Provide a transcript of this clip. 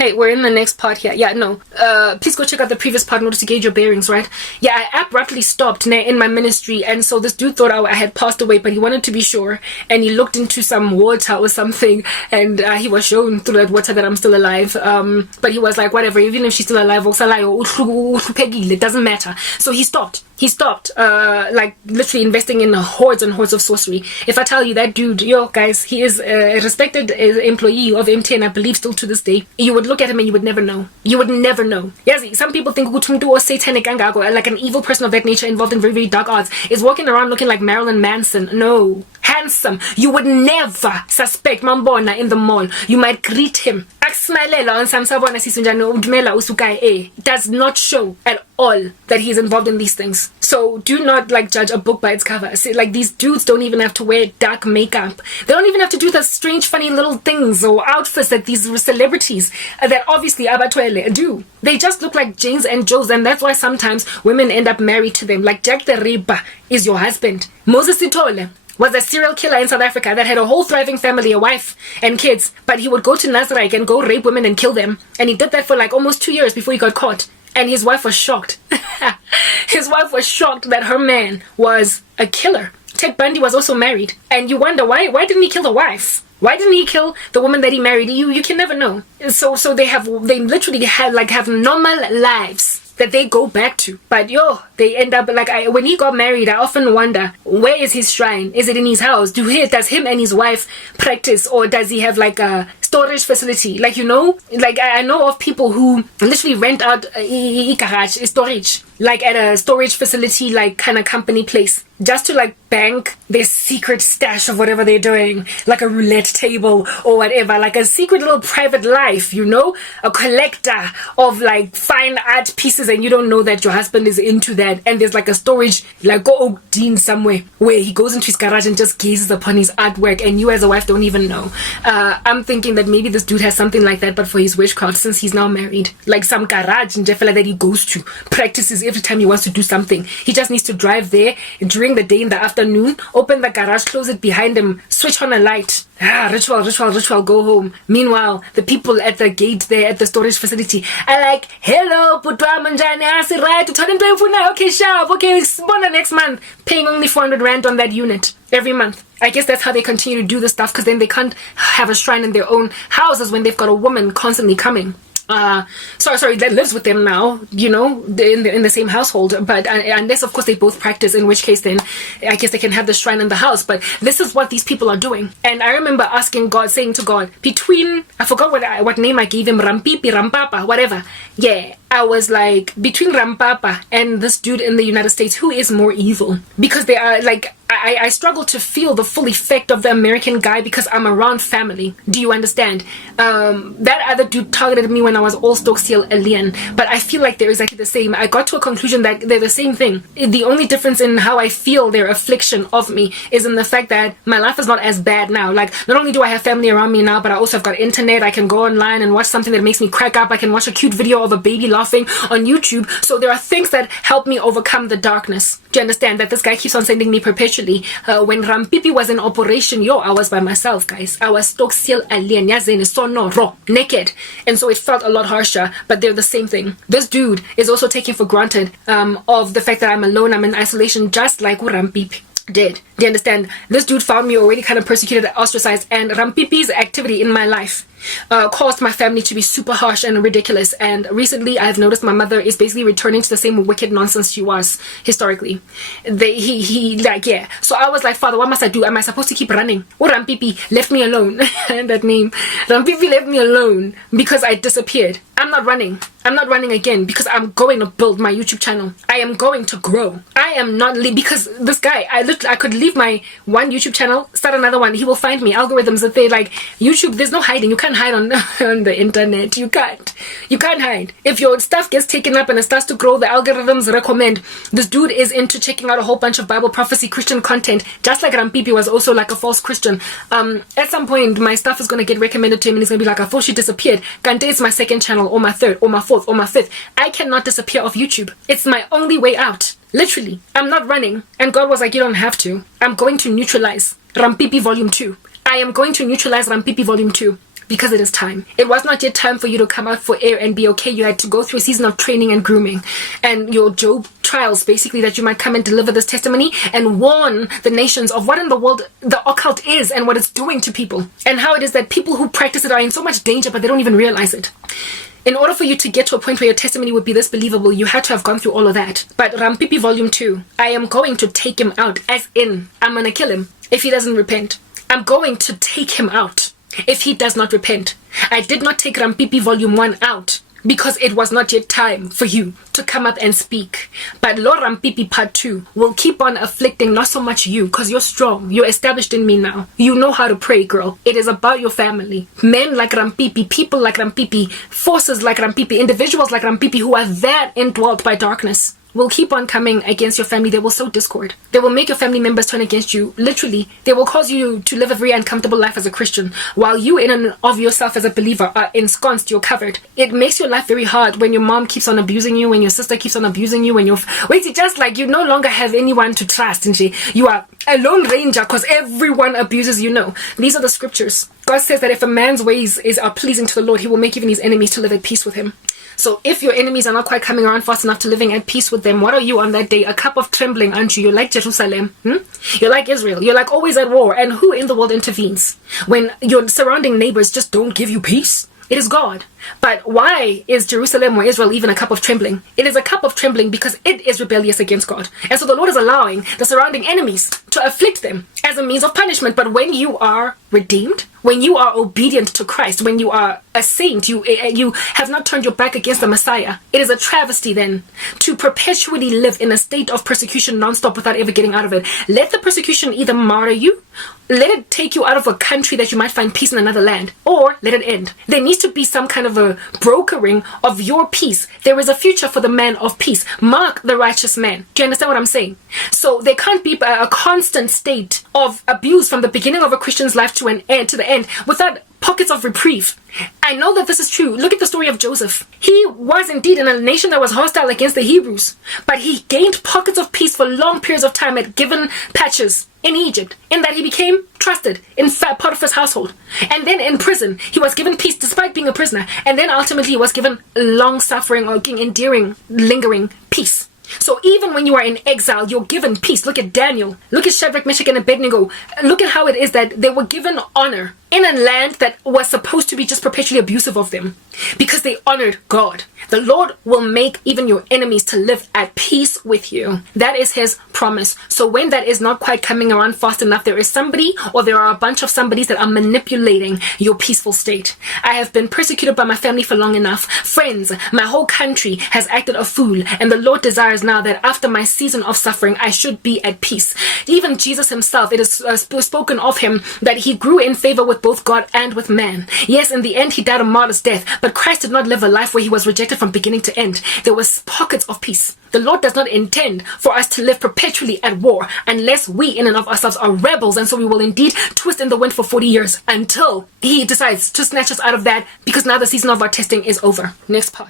Hey, we're in the next part here. Yeah, no. Please go check out the previous part in order to gauge your bearings, right? Yeah, I abruptly stopped in my ministry, and so this dude thought I had passed away, but he wanted to be sure, and he looked into some water or something, and he was shown through that water that I'm still alive. But he was like, whatever, even if she's still alive, it doesn't matter. So he stopped. Like literally investing in hordes and hordes of sorcery. If I tell you that dude, yo guys, he is a respected employee of MTN, I believe still to this day. You would look at him and you would never know. You would never know. Yes, some people think Utumdu or satanic angago, like an evil person of that nature involved in very, very dark arts, is walking around looking like Marilyn Manson. No. Handsome. You would never suspect Mambona in the mall. You might greet him. It does not show at all that he's involved in these things. So do not like judge a book by its cover. See, like these dudes don't even have to wear dark makeup. They don't even have to do the strange funny little things or outfits that these celebrities that obviously Abatwele do. They just look like Janes and Joes, and that's why sometimes women end up married to them. Like Jack the Ripper is your husband. Moses Sithole was a serial killer in South Africa that had a whole thriving family, a wife and kids, but he would go to Nazareth and go rape women and kill them, and he did that for like almost 2 years before he got caught. And his wife was shocked. His wife was shocked that her man was a killer. Ted Bundy was also married, and you wonder why didn't he kill the wife? Why didn't he kill the woman that he married? You can never know. So they literally have normal lives that they go back to, but they end up like when he got married, I often wonder, where is his shrine? Is it in his house? Does him and his wife practice, or does he have like a storage facility? Like, like I know of people who literally rent out garage storage, like at a storage facility, like kind of company place, just to like bank their secret stash of whatever they're doing, like a roulette table or whatever, like a secret little private life, a collector of like fine art pieces, and you don't know that your husband is into that, and there's like a storage, like Oak Dean somewhere, where he goes into his garage and just gazes upon his artwork, and you as a wife don't even know. I'm thinking that maybe this dude has something like that, but for his witchcraft, since he's now married, like some garage in Jeffela that he goes to, practices every time he wants to do something. He just needs to drive there during the day in the afternoon, open the garage, close it behind him, switch on a light. Ritual, go home. Meanwhile, the people at the gate there at the storage facility are like, hello, Putwa Manjani, I right to turn into okay, sharp, okay, spawn next month, paying only 400 rand on that unit every month. I guess that's how they continue to do this stuff, because then they can't have a shrine in their own houses when they've got a woman constantly coming. Sorry, that lives with them now, in the same household, but unless of course they both practice, in which case then I guess they can have the shrine in the house. But this is what these people are doing. And I remember asking God, saying to God, I forgot what name I gave him, Rampipi, Rampapa, whatever. Yeah, I was like, between Rampapa and this dude in the United States, who is more evil? Because they are like, I struggle to feel the full effect of the American guy because I'm around family. Do you understand? That other dude targeted me when I was all Stokesiel alien, but I feel like they're exactly the same. I got to a conclusion that they're the same thing. The only difference in how I feel their affliction of me is in the fact that my life is not as bad now. Like, not only do I have family around me now, but I also have got internet. I can go online and watch something that makes me crack up. I can watch a cute video of a baby laughing on YouTube. So there are things that help me overcome the darkness. Do you understand that this guy keeps on sending me perpetually? When Rampipi was in operation, I was by myself, guys. I was Stokesiel alien, naked, and so it felt a lot harsher, but they're the same thing. This dude is also taking for granted of the fact that I'm alone, I'm in isolation, just like Rampipi did. Do you understand? This dude found me already kind of persecuted, ostracized, and Rampipi's activity in my life caused my family to be super harsh and ridiculous. And recently I've noticed my mother is basically returning to the same wicked nonsense she was historically. So I was like, Father, what must I do? Am I supposed to keep running? Rampipi left me alone. That name, Rampipi left me alone because I disappeared. I'm not running. I'm not running again because I'm going to build my YouTube channel. I am going to grow. I am not because this guy, I could leave my one YouTube channel, start another one. He will find me. Algorithms that they like YouTube. There's no hiding. You can't hide on the internet. You can't hide. If your stuff gets taken up and it starts to grow, the algorithms recommend this dude is into checking out a whole bunch of Bible prophecy Christian content, just like Rampipi was also like a false Christian. At some point my stuff is going to get recommended to him and he's going to be like, I thought she disappeared. Kante, it's my second channel or my third or my fourth or my fifth. I cannot disappear off YouTube. It's my only way out. Literally, I'm not running. And God was like, you don't have to. I'm going to neutralize Rampipi Volume 2. I am going to neutralize Rampipi Volume 2. because it is time. It was not yet time for you to come out for air and be okay. You had to go through a season of training and grooming and your Job trials, basically, that you might come and deliver this testimony and warn the nations of what in the world the occult is and what it's doing to people, and how it is that people who practice it are in so much danger but they don't even realize it. In order for you to get to a point where your testimony would be this believable, you had to have gone through all of that. But Rampipi Volume 2, I am going to take him out, as in, I'm going to kill him if he doesn't repent. I'm going to take him out if he does not repent. I did not take Rampipi Volume 1 out because it was not yet time for you to come up and speak. But Lord Rampipi Part 2 will keep on afflicting not so much you, because you're strong. You're established in me now. You know how to pray, girl. It is about your family. Men like Rampipi, people like Rampipi, forces like Rampipi, individuals like Rampipi who are that indwelt by darkness will keep on coming against your family. They will sow discord. They will make your family members turn against you. Literally, they will cause you to live a very uncomfortable life as a Christian, while you in and of yourself as a believer are ensconced, you're covered. It makes your life very hard when your mom keeps on abusing you, when your sister keeps on abusing you, when you're just like you no longer have anyone to trust, and you are a lone ranger because everyone abuses you. No, these are the scriptures. God says that if a man's ways are pleasing to the Lord, he will make even his enemies to live at peace with him. So if your enemies are not quite coming around fast enough to living at peace with them, what are you on that day? A cup of trembling, aren't you? You're like Jerusalem. You're like Israel. You're like always at war. And who in the world intervenes when your surrounding neighbors just don't give you peace? It is God. But why is Jerusalem or Israel even a cup of trembling? It is a cup of trembling because it is rebellious against God. And so the Lord is allowing the surrounding enemies to afflict them as a means of punishment. But when you are redeemed, when you are obedient to Christ, when you are a saint, you have not turned your back against the Messiah, it is a travesty then to perpetually live in a state of persecution non-stop without ever getting out of it. Let the persecution either martyr you, let it take you out of a country that you might find peace in another land, or let it end. There needs to be some kind of a brokering of your peace. There is a future for the man of peace. Mark the righteous man. Do you understand what I'm saying? So there can't be a constant state of abuse from the beginning of a Christian's life to the end without pockets of reprieve. I know that this is true. Look at the story of Joseph. He was indeed in a nation that was hostile against the Hebrews, but he gained pockets of peace for long periods of time at given patches in Egypt, in that he became trusted in Potiphar's household. And then in prison, he was given peace despite being a prisoner. And then ultimately he was given long-suffering or endearing, lingering peace. So even when you are in exile, you're given peace. Look at Daniel. Look at Shadrach, Meshach, and Abednego. Look at how it is that they were given honor in a land that was supposed to be just perpetually abusive of them because they honored God. The Lord will make even your enemies to live at peace with you. That is his promise. So when that is not quite coming around fast enough, there is somebody or there are a bunch of somebodies that are manipulating your peaceful state. I have been persecuted by my family for long enough. Friends, my whole country has acted a fool, and the Lord desires now that after my season of suffering, I should be at peace. Even Jesus himself, it is spoken of him that he grew in favor with both God and with man. Yes, in the end, he died a martyr's death, but Christ did not live a life where he was rejected from beginning to end. There was pockets of peace. The Lord does not intend for us to live perpetually at war unless we in and of ourselves are rebels, and so we will indeed twist in the wind for 40 years until he decides to snatch us out of that, because now the season of our testing is over. Next part.